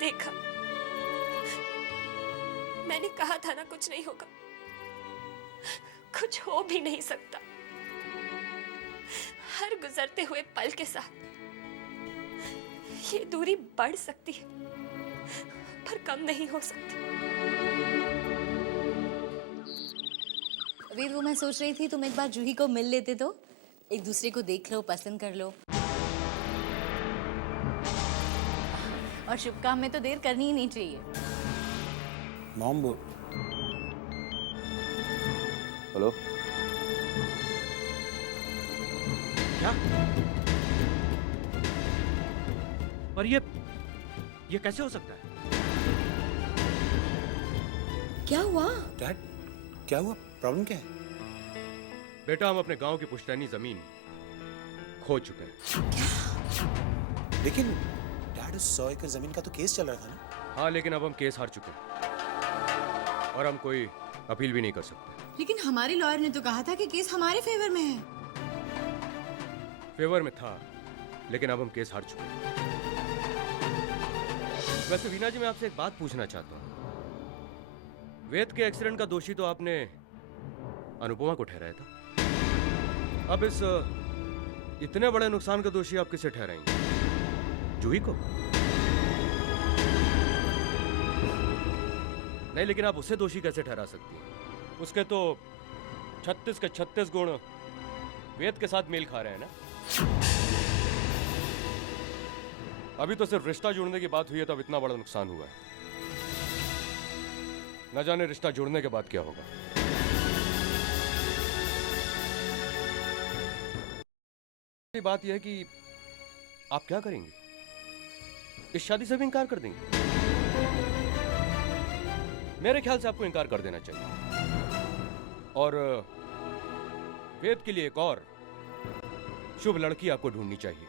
देखा, मैंने कहा था ना कुछ नहीं होगा, कुछ हो भी नहीं सकता। हर गुजरते हुए पल के साथ ये दूरी बढ़ सकती है पर कम नहीं हो सकती। अभी वो मैं सोच रही थी तुम एक बार जूही को मिल लेते तो एक दूसरे को देख लो, पसंद कर लो। और शुभ काम में तो देर करनी ही नहीं चाहिए। मॉम हेलो, क्या? पर ये कैसे हो सकता है? क्या हुआ? डैड, क्या हुआ? प्रॉब्लम क्या है? बेटा, हम अपने गांव की पुश्तैनी जमीन खो चुके हैं। लेकिन डैड, 100 एकड़ जमीन का तो केस चल रहा था ना? हाँ, लेकिन अब हम केस हार चुके हैं और हम कोई अपील भी नहीं कर सकते। लेकिन हमारे लॉयर ने तो कहा था कि केस हमारे फेवर में है। फेवर में था, लेकिन अब हम केस हार चुके हैं। वैसे वीना जी, मैं आपसे एक बात पूछना चाहता हूँ। वेद के एक्सीडेंट का दोषी तो आपने अनुपमा को ठहराया था। अब इस इतने बड़े नुकसान का दोषी आप किसे ठहराएंगे? जूही को? नहीं, लेकिन आप उसे दोषी कैसे ठहरा सकती हैं? उसके तो 36 के 36 गुण वेद के साथ मेल खा रहे हैं ना। अभी तो सिर्फ रिश्ता जुड़ने की बात हुई है, तब इतना बड़ा नुकसान हुआ है। न जाने रिश्ता जुड़ने के बाद क्या होगा। बात यह है कि आप क्या करेंगे? इस शादी से भी इनकार कर देंगे? मेरे ख्याल से आपको इनकार कर देना चाहिए और वेद के लिए एक और शुभ लड़की आपको ढूंढनी चाहिए।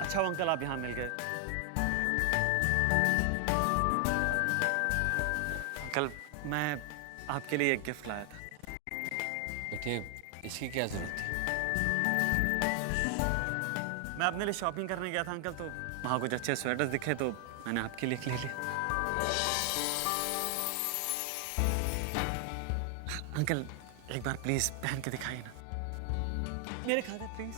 अच्छा अंकल, आप यहाँ मिल गए। अंकल मैं आपके लिए एक गिफ्ट लाया था। बेटे इसकी क्या जरूरत थी? मैं अपने लिए शॉपिंग करने गया था अंकल, तो वहाँ कुछ अच्छे स्वेटर्स दिखे तो मैंने आपके लिए एक ले लिया। अंकल एक बार प्लीज पहन के दिखाइए ना मेरे खाते प्लीज।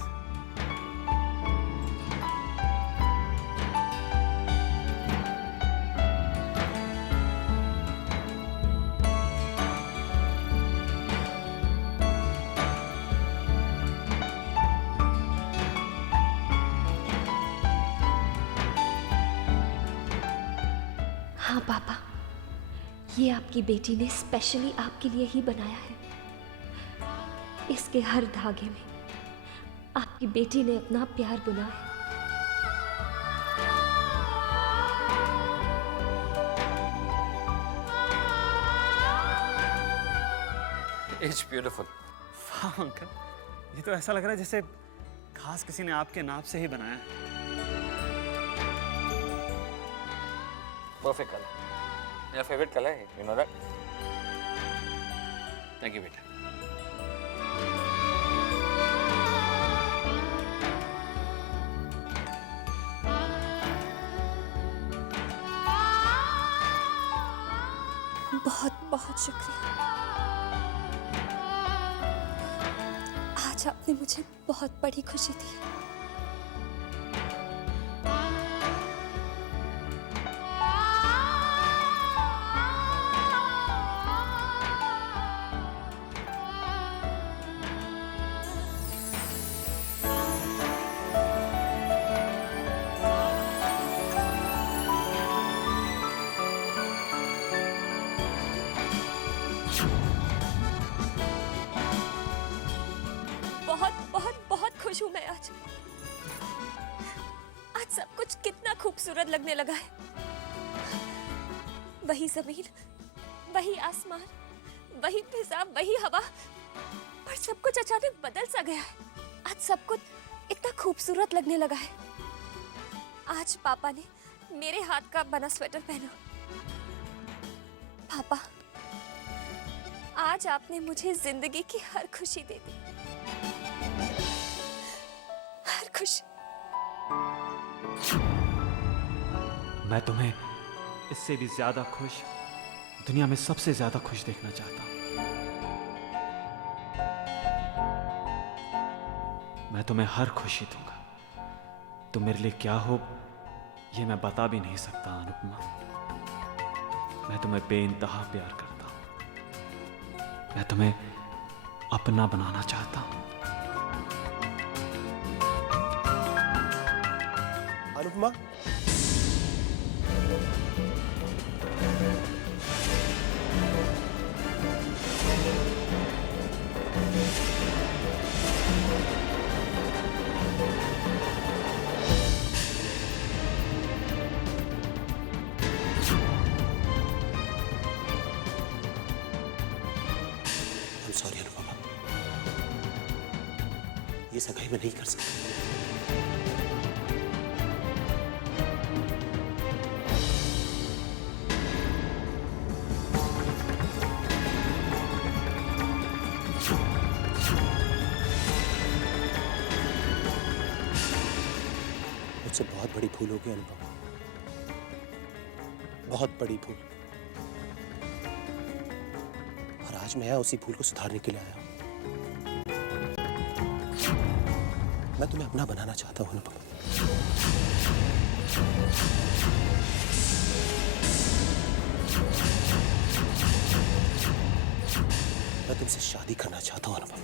हाँ पापा, ये आपकी बेटी ने स्पेशली आपके लिए ही बनाया है। इसके हर धागे में आपकी बेटी ने अपना प्यार बुना है। It's beautiful. हाँ अंकल, ये तो ऐसा लग रहा है जैसे खास किसी ने आपके नाप से ही बनाया है। परफेक्ट कलर, मेरा फेवरेट कलर है, you know that. Thank you बेटा। बहुत बहुत शुक्रिया। आज आपने मुझे बहुत बड़ी खुशी दी। खुश हूं मैं आज। आज सब कुछ कितना खूबसूरत लगने लगा है। वही जमीन, वही आसमान, वही फिजा, वही हवा, पर सब कुछ अचानक बदल सा गया है। आज सब कुछ इतना खूबसूरत लगने लगा है। आज पापा ने मेरे हाथ का बना स्वेटर पहना। पापा, आज आपने मुझे जिंदगी की हर खुशी दे दी। हर खुशी। मैं तुम्हें इससे भी ज्यादा खुश, दुनिया में सबसे ज्यादा खुश देखना चाहता हूं। मैं तुम्हें हर खुशी दूंगा। तुम मेरे लिए क्या हो ये मैं बता भी नहीं सकता अनुपमा। मैं तुम्हें बेइंतहा प्यार करता हूं। मैं तुम्हें अपना बनाना चाहता हूं। अनुपमा, सॉरी अनुपमा, ये सगाई मैं नहीं कर सकता। मुझसे बहुत बड़ी भूल हो गई अनुपमा, बहुत बड़ी भूल। और आज मैं उसी भूल को सुधारने के लिए आया हूं। मैं तुम्हें अपना बनाना चाहता हूं अनुपमा। मैं तुमसे शादी करना चाहता हूं अनुपमा।